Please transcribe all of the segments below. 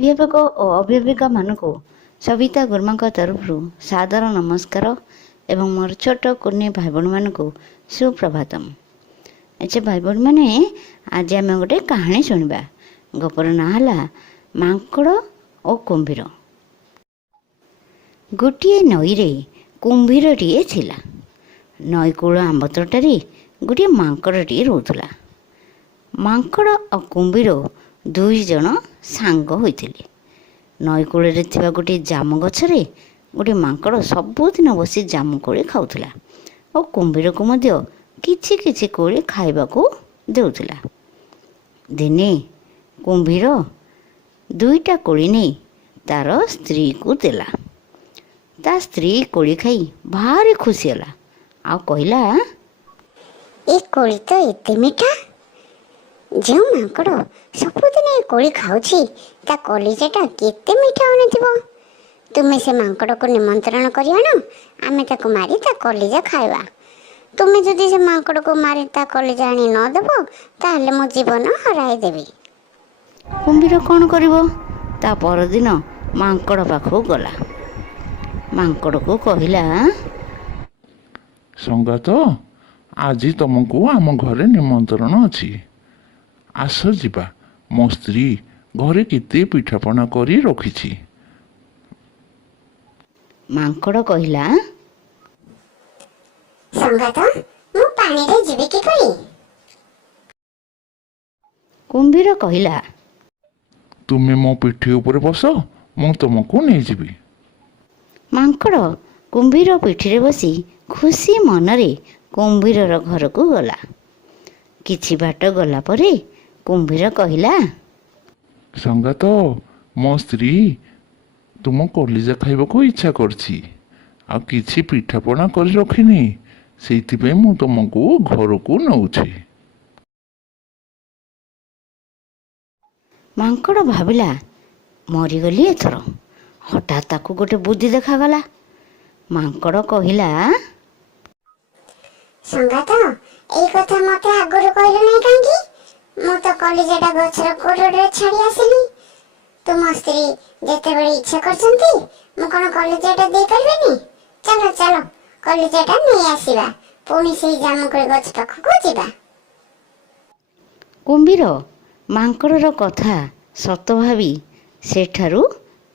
अभिभावक और अभिभाविका मानक सविता गुरुमा तरफ सादर नमस्कार एवं मोर छोट कुन्नी भाई भाई मानक सुप्रभातम। अच्छा भाई भाई मैंने आज आम गोटे कहानी शुणा। गपर ना है मांकड़ और कुंभीर। गोटे नई रे कुंभीरटीए थिला। नई कूल आंब तोटारे गोटे मांकड़टीए रोला। मांकड़ और कुंभीर दुई जन सांग होइथिले। नई कूल गोटे जामु गछरे गोटे मांकड़ सबुदिन बसी जामु कोली खाउथला और कुंभीर को मध्य किछि किछि कोली खाइबाकू देउथला। दिने कुंभीर दुईटा कोली नहीं तार स्त्री को देला। ता स्त्री कोली खाई भारी खुशी होला आ कहला, ए कोली तो एते मीठा। जो मांकड़ सबुदिन ए कोली खाउछि ता कलिजाटा केते मीठा होनथिबो। तुमे से मांकड़ को निमंत्रण करि आनो, आमे ताको मारी ता कलिजा खाइबा। तुमे जदि से मांकड़ को मारी ता कलिजा आनी न देबो ताहले मो जीवन हराई देबी। कुंभीर कौन करिवो? ता परदिन मांकड़ पाखु गला। मांकड़ को कहला, संगात आज तुमको आम घरे निमंत्रण अच्छी, आस जीवा। मो स्त्री घरे केते पिठापना करी रखी। मांकड़ कहला, संगात मु पानी रे जीवी कि करी? कुंभीर कहला, तुमे मो पिठी ऊपर बस, मु तुमको नहीं जीवी। मांकड़ कुंभीर पिठी रे बसी खुशी मनरे कुंभीर घर को गला। किछि बाट गला परे कुंभीर कहला, संगात मो स्त्री तुम कलिजा खाइबाकू इच्छा करछि आ किछि पिठापना कर रखिनी, सेइथिपे मु तुमको घर को नउछि। मांकड़ भाविला मरीगली एथर। हठात ताकू गोटे बुद्धि देखागला। मांकड़ कहला, संगात ए कथा मते आगुरु कहलो नै कांकी? मु तो कलिजाटा गछर कोरडे छाड़ी आसिली। तुम स्त्री जेते बड़ी इच्छा करछंती मु कोन कलिजाटा दे परबेनी? चलो चलो कलिजाटा नै आसीबा, पुनी से जामुकोल गछ पाखु जीवा। कुंभीर मांकड़र कथा सत भावी सेठारू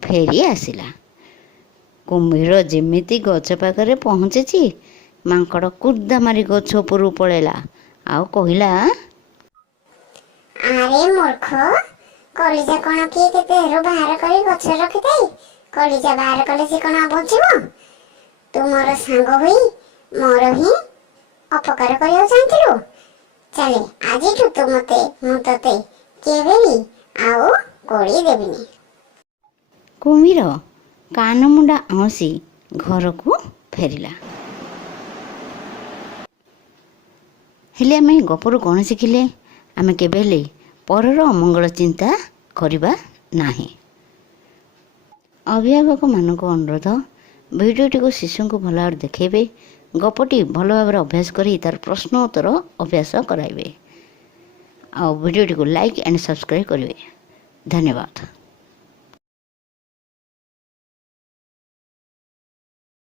फेरी आसिला। कुंभीर जेमिति गछ पाखरे पहुँची मांकड़ कुदा मारी गछ उपरू पळेला आ कहला, अरे मूर्ख, कलिजा कोन किए ते देहरु बाहर करी गछ रखि देई कलिजा बाहर कले से कोन बचिबो? तुमर सांग होई मोर ही अपकार करियो चाहतिलु। चले आजिठु तू मते मु तते केबेली आउ कोड़ी देबिनी। कुंभीर कान मुंडा आउसी घर को फेरिला। हेले आमे गपरु कौन शिखिले? आमे केबे हेले परर अमंगल चिंता करिबा नाही। अभिभावक मानक अनुरोध, भिडियोटी को शिशु को भल भाव देखेबे, गपटी भल भाव अभ्यास करी तार प्रश्न उत्तर अभ्यास कराइबे आ भिडियोटी को लाइक एंड सब्सक्राइब करिवे। धन्यवाद।